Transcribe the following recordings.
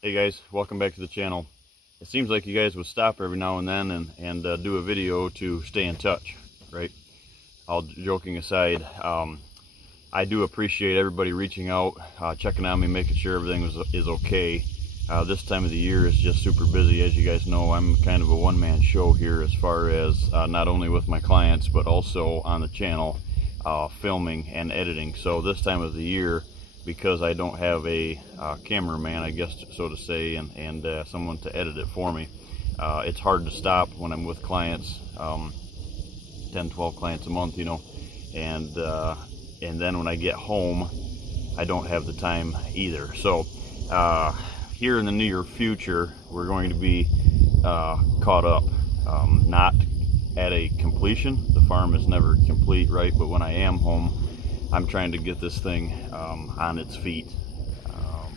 Hey guys, welcome back to the channel. It seems like you guys would stop every now and then and do a video to stay in touch, right? All joking aside, I do appreciate everybody reaching out, checking on me, making sure everything is okay. This time of the year is just super busy. As you guys know, I'm kind of a one-man show here as far as not only with my clients but also on the channel, filming and editing. So this time of the year, because I don't have a cameraman, I guess so to say, and someone to edit it for me, it's hard to stop when I'm with clients, 10-12 clients a month, you know, and then when I get home I don't have the time either. So here in the near future we're going to be caught up, not at a completion. The farm is never complete, right? But when I am home, I'm trying to get this thing on its feet.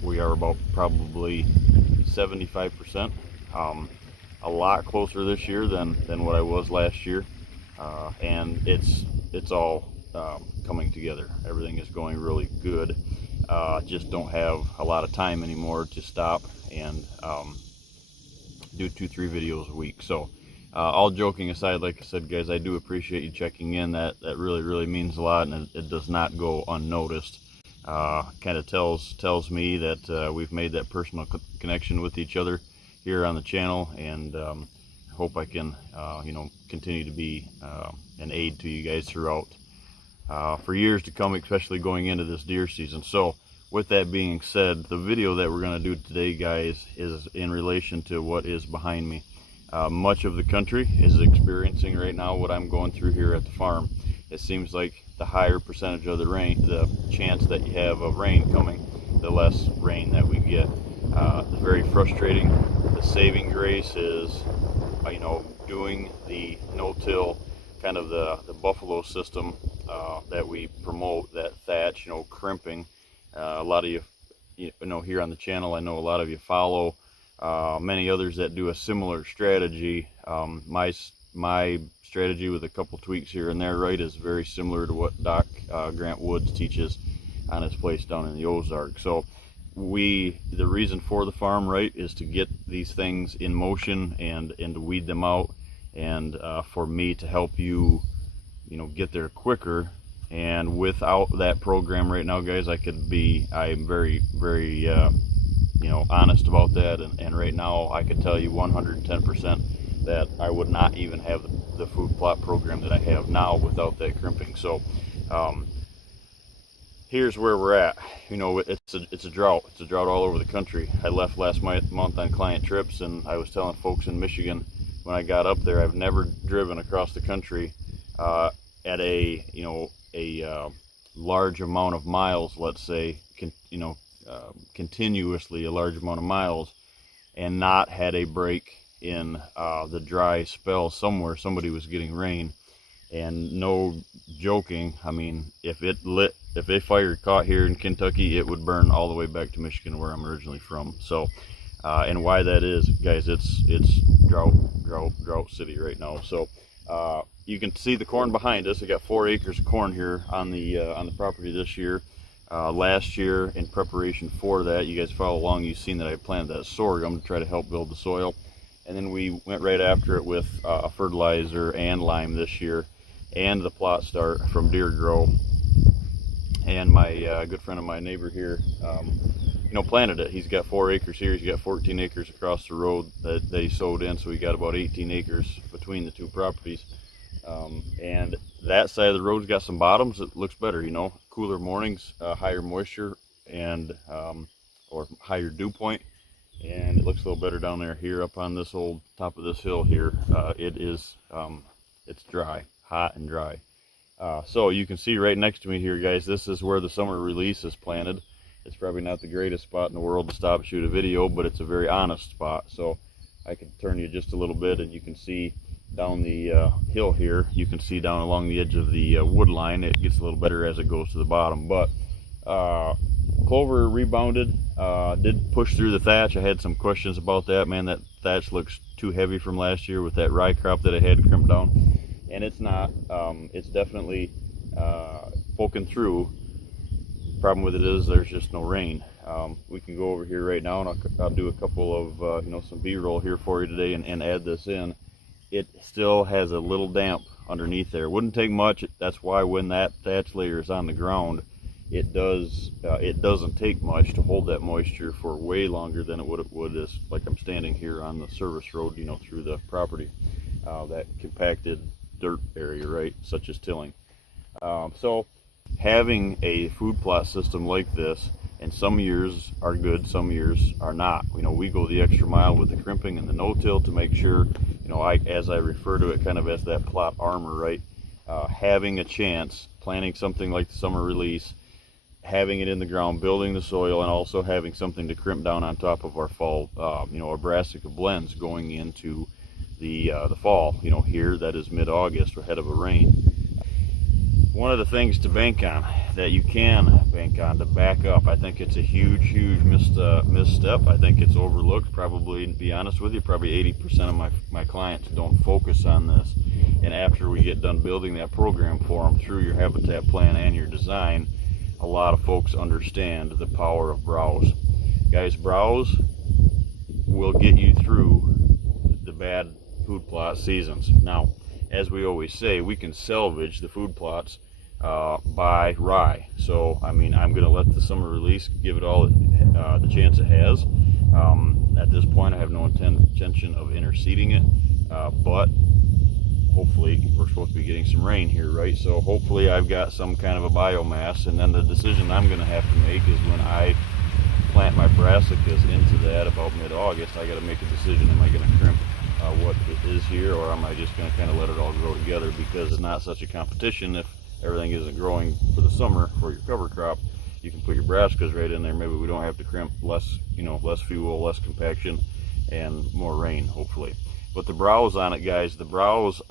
We are about probably 75%, a lot closer this year than what I was last year, and it's all coming together. Everything is going really good. Just don't have a lot of time anymore to stop and do 2-3 videos a week. So all joking aside, like I said, guys, I do appreciate you checking in. That really means a lot, and it does not go unnoticed. Kind of tells me that we've made that personal connection with each other here on the channel, and hope I can you know, continue to be an aid to you guys throughout for years to come, especially going into this deer season. So with that being said, the video that we're going to do today, guys, is in relation to what is behind me. Much of the country is experiencing right now what I'm going through here at the farm. It seems like the higher percentage of the rain, the chance that you have of rain coming, the less rain that we get. It's very frustrating. The saving grace is, you know, doing the no-till, kind of the buffalo system that we promote, that thatch, you know, crimping. A lot of you know, here on the channel, I know a lot of you follow many others that do a similar strategy. My strategy, with a couple tweaks here and there, right, is very similar to what Doc Grant Woods teaches on his place down in the Ozarks. So the reason for the farm, right, is to get these things in motion and to weed them out, and for me to help you, you know, get there quicker. And without that program right now, guys, I'm very you know, honest about that, and right now I can tell you 110% that I would not even have the food plot program that I have now without that crimping. So here's where we're at. You know, it's a drought. It's a drought all over the country. I left last month on client trips, and I was telling folks in Michigan when I got up there, I've never driven across the country at a, you know, a large amount of miles, let's say, you know, continuously a large amount of miles, and not had a break in the dry spell somewhere. Somebody was getting rain, and no joking, I mean, if a fire caught here in Kentucky, it would burn all the way back to Michigan, where I'm originally from. So and why that is, guys, it's drought city right now. So you can see the corn behind us. I got 4 acres of corn here on the property this year. Last year, in preparation for that, you guys follow along, you've seen that I planted that sorghum to try to help build the soil, and then we went right after it with fertilizer and lime this year, and the plot start from Deer Grow. And my good friend of my neighbor here, you know, planted it. He's got 4 acres here. He's got 14 acres across the road that he sowed in, so we got about 18 acres between the two properties. And that side of the road's got some bottoms. It looks better, you know, cooler mornings, higher moisture, and or higher dew point, and it looks a little better down there. Here up on this old top of this hill here, it is it's dry, hot and dry. So you can see right next to me here, guys, this is where the summer release is planted. It's probably not the greatest spot in the world to stop and shoot a video, but it's a very honest spot. So I can turn you just a little bit, and you can see down the hill here, you can see down along the edge of the wood line. It gets a little better as it goes to the bottom, but clover rebounded, did push through the thatch. I had some questions about that. Man, that thatch looks too heavy from last year with that rye crop that I had crimped down, and it's not. It's definitely poking through. Problem with it is there's just no rain. We can go over here right now, and I'll do a couple of some B-roll here for you today and add this in. It still has a little damp underneath there. It wouldn't take much. That's why when that thatch layer is on the ground, it doesn't take much to hold that moisture for way longer than it would as like I'm standing here on the service road, through the property, that compacted dirt area, right, such as tilling. So having a food plot system like this, and some years are good, some years are not. We go the extra mile with the crimping and the no-till to make sure, as I refer to it kind of as that plot armor, right? Having a chance, planting something like the summer release, having it in the ground, building the soil, and also having something to crimp down on top of our fall, our brassica blends going into the fall, here that is mid-August ahead of a rain. One of the things to bank on, that you can bank on to back up, I think it's a huge misstep. I think it's overlooked. Probably, to be honest with you, probably 80% of my clients don't focus on this. And after we get done building that program for them through your habitat plan and your design, a lot of folks understand the power of browse. Guys, browse will get you through the bad food plot seasons. Now, as we always say, we can salvage the food plots by rye. So, I'm going to let the summer release give it all the chance it has. At this point, I have no intention of interseeding it, but hopefully we're supposed to be getting some rain here, right? So hopefully I've got some kind of a biomass, and then the decision I'm going to have to make is when I plant my brassicas into that about mid-August, I got to make a decision. Am I going to crimp what it is here, or am I just going to kind of let it all grow together? Because it's not such a competition. If everything isn't growing for the summer for your cover crop, you can put your brassicas right in there. Maybe we don't have to crimp, less fuel, less compaction, and more rain, hopefully. But the browse on it, guys, the browse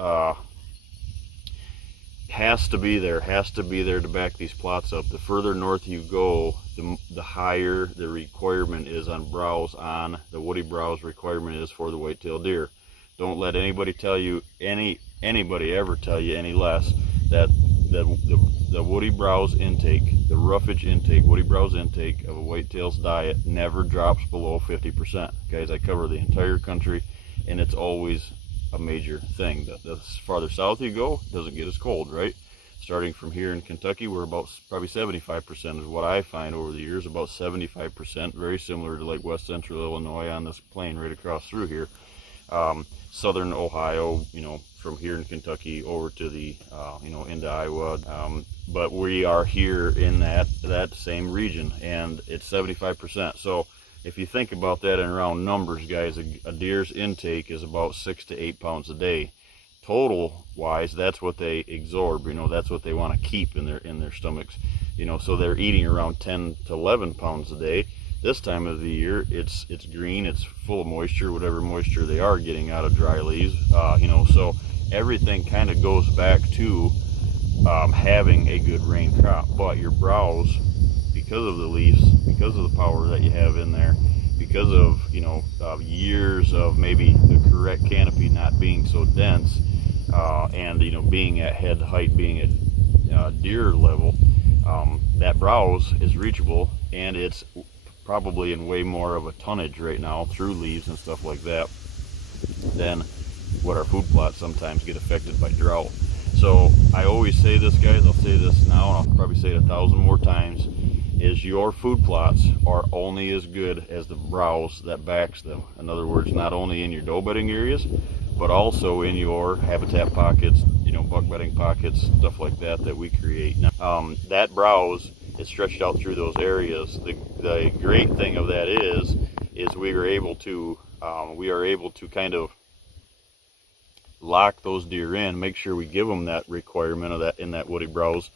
has to be there to back these plots up. The further north you go, the higher the requirement is on browse, the woody browse requirement is for the whitetail deer. Don't let anybody tell you, anybody ever tell you any less, that the woody browse intake, the roughage intake, woody browse intake of a whitetail's diet never drops below 50%. Guys, I cover the entire country, and it's always a major thing. The farther south you go, it doesn't get as cold, right? Starting from here in Kentucky, we're about probably 75% is what I find over the years, about 75%, very similar to like west central Illinois on this plain right across through here. Southern Ohio, from here in Kentucky over to the, into Iowa. But we are here in that same region, and it's 75%. So if you think about that in round numbers, guys, a deer's intake is about 6 to 8 pounds a day. Total wise, that's what they absorb, that's what they want to keep in their stomachs. So they're eating around 10 to 11 pounds a day. This time of the year, it's green, it's full of moisture, whatever moisture they are getting out of dry leaves, so everything kind of goes back to having a good rain crop. But your browse, because of the leaves, because of the power that you have in there, because of years of maybe the correct canopy not being so dense, and being at head height, being at deer level, that browse is reachable, and it's probably in way more of a tonnage right now through leaves and stuff like that than what our food plots sometimes get affected by drought. So I always say this, guys, I'll say this now, and I'll probably say it 1,000 more times, is your food plots are only as good as the browse that backs them. In other words, not only in your doe bedding areas, but also in your habitat pockets, buck bedding pockets, stuff like that we create. Now, that browse is stretched out through those areas. The great thing of that is we are able to kind of lock those deer in, make sure we give them that requirement of that in that woody browse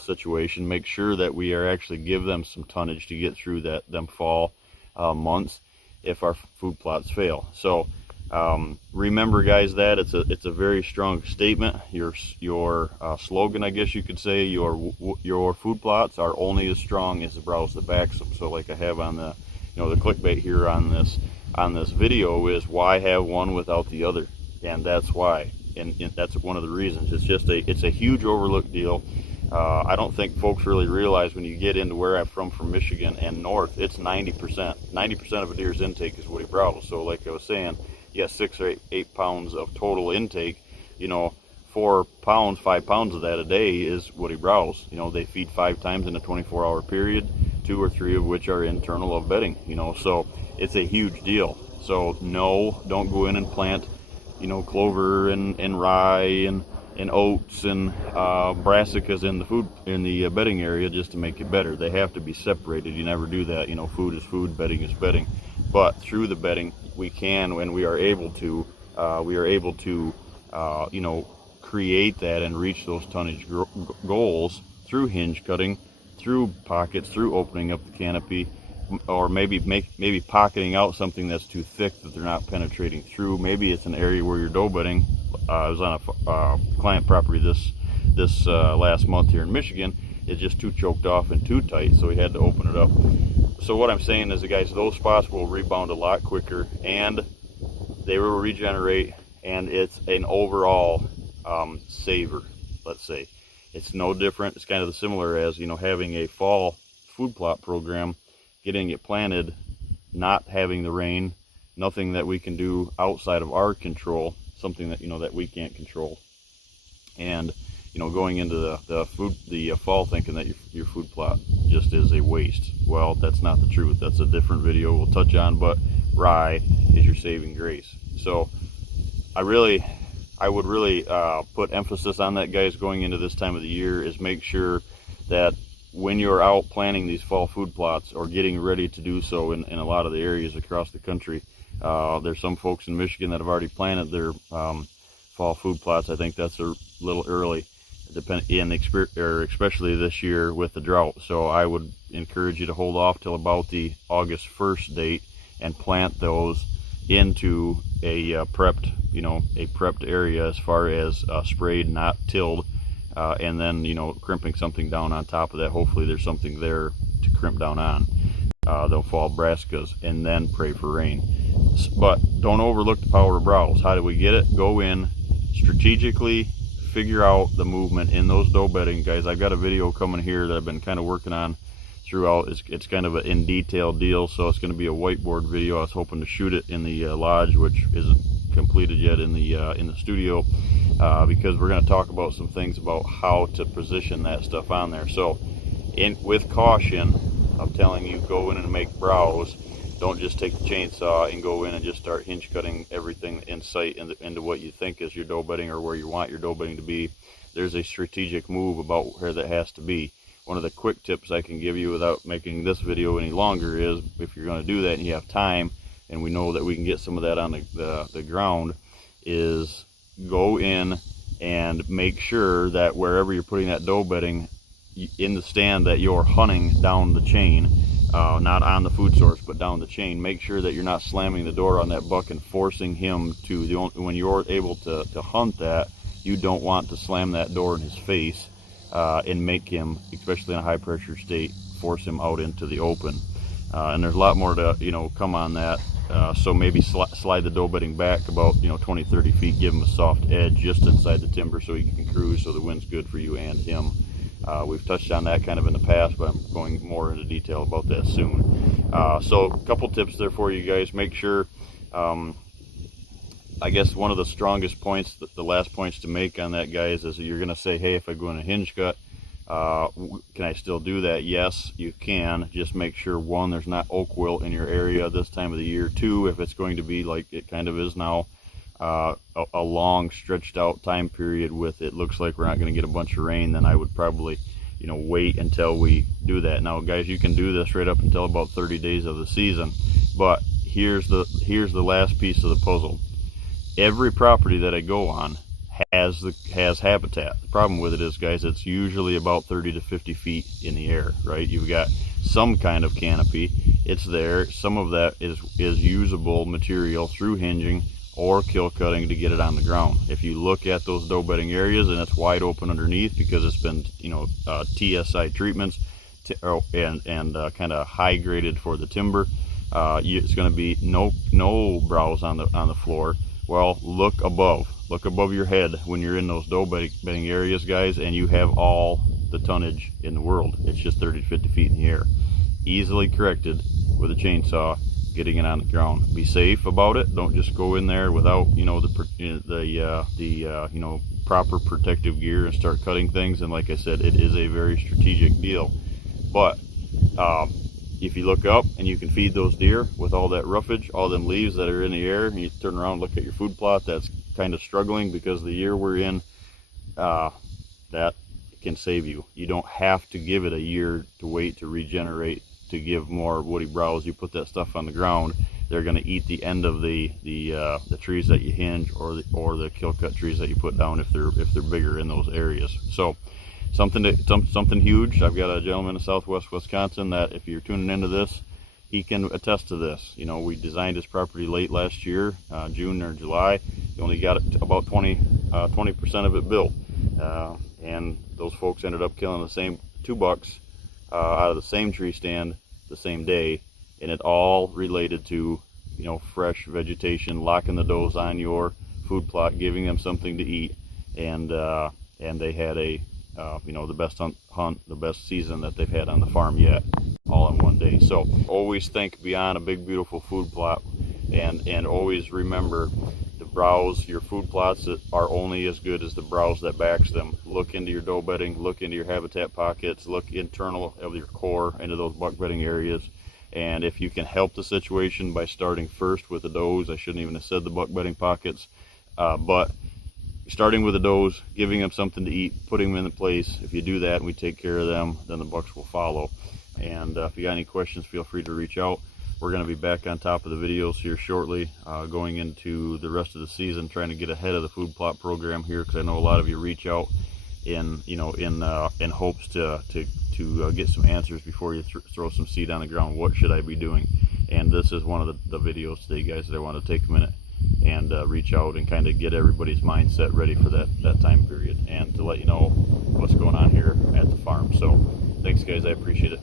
situation, make sure that we are actually give them some tonnage to get through them fall months if our food plots fail. So remember, guys, that it's a very strong statement. Your slogan, I guess you could say, your food plots are only as strong as the browse that backs them. So like I have on the the clickbait here on this video is, why have one without the other? And that's why, and that's one of the reasons. It's a huge overlooked deal. I don't think folks really realize when you get into where I'm from Michigan and north, it's 90%. 90% of a deer's intake is woody browse. So like I was saying, you got 6 or 8 pounds of total intake. You know, 4 pounds, 5 pounds of that a day is woody browse. You know, they feed 5 times in a 24-hour period, 2 or 3 of which are internal of bedding. You know, so it's a huge deal. So no, don't go in and plant, you know, clover and rye and oats and brassicas in the bedding area just to make it better. They have to be separated. You never do that. You know, food is food, bedding is bedding. But through the bedding, we can, when we are able to, you know, create that and reach those tonnage goals through hinge cutting, through pockets, through opening up the canopy, or maybe pocketing out something that's too thick that they're not penetrating through. Maybe it's an area where you're doe bedding. I was on a client property this last month here in Michigan. It's just too choked off and too tight, so we had to open it up. So what I'm saying is, guys, those spots will rebound a lot quicker and they will regenerate, and it's an overall saver, let's say. It's no different. It's kind of similar as, you know, having a fall food plot program, getting it planted, not having the rain, nothing that we can do outside of our control, something that, you know, that we can't control. And, you know, going into the fall thinking that your food plot just is a waste. Well, that's not the truth. That's a different video we'll touch on, but rye is your saving grace. So I would really put emphasis on that, guys, going into this time of the year, is make sure that when you're out planting these fall food plots or getting ready to do so in a lot of the areas across the country, there's some folks in Michigan that have already planted their fall food plots. I think that's a little early, especially this year with the drought. So I would encourage you to hold off till about the August 1st date and plant those into a prepped area, as far as sprayed, not tilled, and then, you know, crimping something down on top of that. Hopefully there's something there to crimp down on. They'll fall brassicas, and then pray for rain. But don't overlook the power of browse. How do we get it? Go in strategically, figure out the movement in those doe bedding, guys. I've got a video coming here that I've been kind of working on throughout. It's kind of an in detail deal, so it's going to be a whiteboard video. I was hoping to shoot it in the lodge, which isn't completed yet in the studio, because we're going to talk about some things about how to position that stuff on there. So with caution, I'm telling you, go in and make browse. Don't just take the chainsaw and go in and just start hinge cutting everything in sight into what you think is your doe bedding or where you want your doe bedding to be. There's a strategic move about where that has to be. One of the quick tips I can give you without making this video any longer is, if you're going to do that and you have time, and we know that we can get some of that on the ground, is go in and make sure that wherever you're putting that doe bedding in the stand, that you're hunting down the chain, not on the food source, but down the chain. Make sure that you're not slamming the door on that buck and forcing him to, when you're able to hunt that, you don't want to slam that door in his face and make him, especially in a high pressure state, force him out into the open. And there's a lot more to, you know, come on that. So maybe slide the doe bedding back about, you know, 20-30 feet, give him a soft edge just inside the timber so he can cruise, so the wind's good for you and him. We've touched on that kind of in the past, but I'm going more into detail about that soon. So a couple tips there for you guys. Make sure, I guess one of the strongest points, the last points to make on that, guys, is that you're going to say, hey, if I go in a hinge cut, can I still do that? Yes, you can. Just make sure, one, there's not oak wilt in your area this time of the year. Two, if it's going to be like it kind of is now, a long stretched out time period with it looks like we're not going to get a bunch of rain, then I would probably, you know, wait until we do that. Now, guys, you can do this right up until about 30 days of the season, but here's the last piece of the puzzle. Every property that I go on has habitat. The problem with it is, guys, it's usually about 30 to 50 feet in the air, right? You've got some kind of canopy. It's there. Some of that is usable material through hinging or kill cutting to get it on the ground. If you look at those doe bedding areas and it's wide open underneath because it's been, you know, TSI treatments and kind of high graded for the timber, it's going to be no browse on the floor. Well, look above your head when you're in those doe bedding areas, guys, and you have all the tonnage in the world. It's just 30 to 50 feet in the air. Easily corrected with a chainsaw, getting it on the ground. Be safe about it. Don't just go in there without, you know, you know, proper protective gear and start cutting things. And like I said, it is a very strategic deal. But if you look up and you can feed those deer with all that roughage, all them leaves that are in the air, and you turn around and look at your food plot that's kind of struggling because of the year we're in, that can save you. You don't have to give it a year to wait to regenerate, to give more woody browse. You put that stuff on the ground, they're going to eat the end of the trees that you hinge, or the kill cut trees that you put down if they're bigger in those areas. So something huge. I've got a gentleman in southwest Wisconsin that, if you're tuning into this, he can attest to this. You know, we designed his property late last year, June or July. He only got it about 20% of it built, and those folks ended up killing the same 2 bucks out of the same tree stand the same day, and it all related to, you know, fresh vegetation, locking the does on your food plot, giving them something to eat, and they had a you know, the best hunt, the best season that they've had on the farm yet, all in one day. So always think beyond a big beautiful food plot, and always remember, the browse, your food plots are only as good as the browse that backs them. Look into your doe bedding, look into your habitat pockets, look internal of your core into those buck bedding areas. And if you can help the situation by starting first with the does, I shouldn't even have said the buck bedding pockets, but starting with the does, giving them something to eat, putting them in the place. If you do that and we take care of them, then the bucks will follow. And if you got any questions, feel free to reach out. We're going to be back on top of the videos here shortly, going into the rest of the season, trying to get ahead of the food plot program here, because I know a lot of you reach out in hopes to get some answers before you throw some seed on the ground. What should I be doing? And this is one of the videos today, guys, that I want to take a minute and reach out and kind of get everybody's mindset ready for that time period, and to let you know what's going on here at the farm. So thanks, guys, I appreciate it.